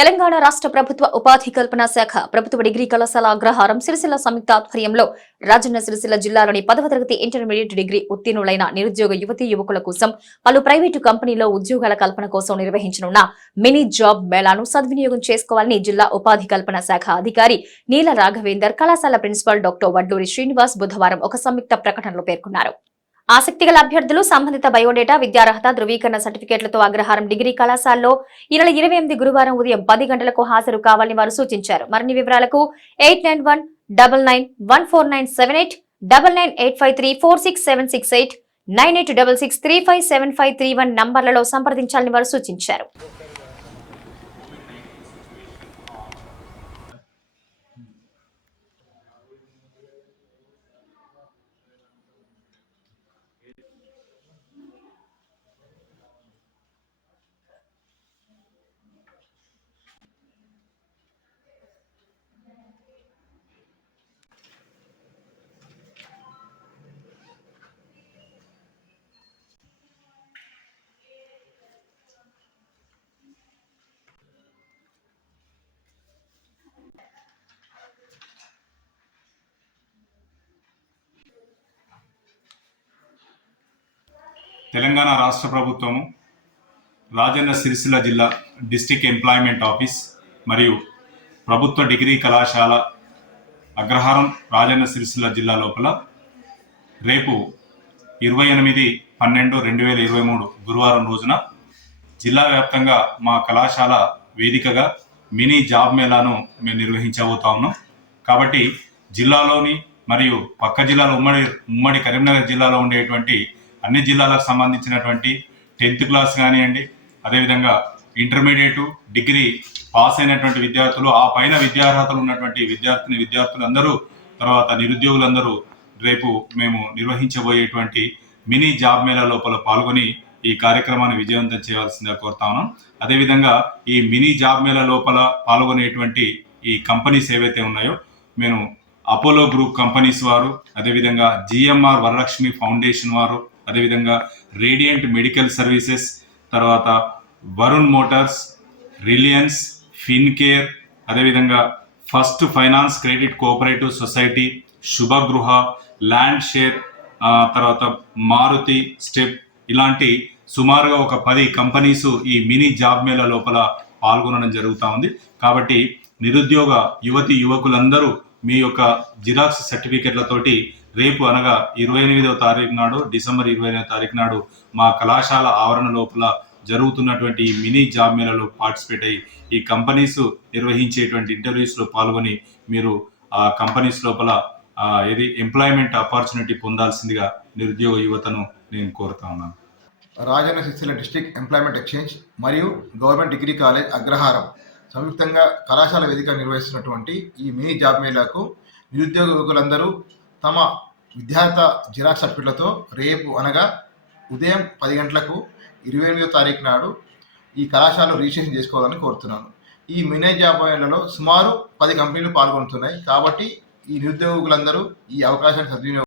తెలంగాణ రాష్ట్ర ప్రభుత్వ ఉపాధి కల్పన శాఖ ప్రభుత్వ డిగ్రీ కళాశాల అగ్రహారం సిరిసిల్ల సంయుక్త ఆధ్వర్యంలో రాజన్న సిరిసిల్ల జిల్లాలోని పదవ తరగతి ఇంటర్మీడియట్ డిగ్రీ ఉత్తీర్ణులైన నిరుద్యోగ యువతీ యువకుల కోసం పలు ప్రైవేటు కంపెనీలో ఉద్యోగాల కల్పన కోసం నిర్వహించనున్న మినీ జాబ్ మేళాను సద్వినియోగం చేసుకోవాలని జిల్లా ఉపాధి కల్పన శాఖ అధికారి నీల రాఘవేందర్ కళాశాల ప్రిన్సిపల్ డాక్టర్ వడ్లూరి శ్రీనివాస్ బుధవారం ఒక సంయుక్త ప్రకటనలో పేర్కొన్నారు. ఆసక్తి గల అభ్యర్థులు సంబంధిత బయోడేటా విద్యార్హత ధృవీకరణ సర్టిఫికేట్లతో అగ్రహారం డిగ్రీ కళాశాలలో ఈ నెల ఇరవై ఎనిమిది గురువారం ఉదయం పది గంటలకు హాజరు కావాలని వారు సూచించారు. మరిన్ని వివరాలకు eight nine one double nine one four nine seven eight double nine eight five three four six seven six eight nine eight double six three five seven five three one నంబర్లలో సంప్రదించాలని వారు సూచించారు. తెలంగాణ రాష్ట్ర ప్రభుత్వము రాజన్న సిరిసిల్ల జిల్లా డిస్టిక్ ఎంప్లాయ్మెంట్ ఆఫీస్ మరియు ప్రభుత్వ degree కళాశాల అగ్రహారం రాజన్న సిరిసిల్ల జిల్లా లోపల రేపు ఇరవై ఎనిమిది పన్నెండు రెండు వేల ఇరవై మూడు గురువారం రోజున జిల్లా వ్యాప్తంగా మా కళాశాల వేదికగా మినీ జాబ్ మేళాను మేము నిర్వహించబోతా ఉన్నాం కాబట్టి జిల్లాలోని మరియు పక్క జిల్లాలో ఉమ్మడి ఉమ్మడి కరీంనగర్ జిల్లాలో ఉండేటువంటి అన్ని జిల్లాలకు సంబంధించినటువంటి టెన్త్ క్లాస్ కానివ్వండి అదేవిధంగా ఇంటర్మీడియట్ డిగ్రీ పాస్ అయినటువంటి విద్యార్థులు ఆ పైన విద్యార్హతలు ఉన్నటువంటి విద్యార్థిని విద్యార్థులందరూ తర్వాత నిరుద్యోగులందరూ రేపు మేము నిర్వహించబోయేటువంటి మినీ జాబ్ మేళా లోపల పాల్గొని ఈ కార్యక్రమాన్ని విజయవంతం చేయాల్సిందిగా కోరుతా ఉన్నాం. అదేవిధంగా ఈ మినీ జాబ్ మేళా లోపల పాల్గొనేటువంటి ఈ కంపెనీస్ ఏవైతే ఉన్నాయో మేము అపోలో గ్రూప్ కంపెనీస్ వారు అదేవిధంగా జిఎంఆర్ వరలక్ష్మి ఫౌండేషన్ వారు అదేవిధంగా రేడియంట్ మెడికల్ సర్వీసెస్ తర్వాత వరుణ్ మోటార్స్ రిలయన్స్ ఫిన్కేర్ అదేవిధంగా First Finance Credit Cooperative Society Shubhagriha Land Share తర్వాత మారుతి స్టెప్ ఇలాంటి సుమారుగా ఒక పది కంపెనీస్ ఈ మినీ జాబ్ మేళ లోపల పాల్గొనడం జరుగుతూ ఉంది. కాబట్టి నిరుద్యోగ యువతి యువకులందరూ మీ యొక్క జిరాక్స్ సర్టిఫికెట్లతోటి రేపు అనగా ఇరవై ఎనిమిదవ తారీఖు నాడు డిసెంబర్ ఇరవై ఎనిమిదవ తారీఖు నాడు మా కళాశాల ఆవరణ లోపల జరుగుతున్నటువంటి ఈ మినీ జాబ్ మేళలో పార్టిసిపేట్ అయ్యి ఈ కంపెనీస్ నిర్వహించేటువంటి ఇంటర్వ్యూస్లో పాల్గొని మీరు ఆ కంపెనీస్ లోపల ఇది ఏది ఎంప్లాయ్మెంట్ ఆపర్చునిటీ పొందాల్సిందిగా నిరుద్యోగ యువతను నేను కోరుతా ఉన్నాను. Rajanna Sircilla district employment exchange మరియు గవర్నమెంట్ డిగ్రీ కాలేజ్ అగ్రహారం సంయుక్తంగా కళాశాల వేదిక నిర్వహిస్తున్నటువంటి ఈ మినీ జాబ్ మేళాకు నిరుద్యోగ యువకులందరూ తమ విద్యార్థి జిరాక్స్ సర్టిఫికెట్లతో రేపు అనగా ఉదయం పది గంటలకు ఇరవై ఎనిమిదో తారీఖు నాడు ఈ కళాశాలలో రిజిస్ట్రేషన్ చేసుకోవాలని కోరుతున్నాను. ఈ మినీ జాబ్ సుమారు పది కంపెనీలు పాల్గొంటున్నాయి. కాబట్టి ఈ నిరుద్యోగులందరూ ఈ అవకాశాన్ని సద్వినియోగం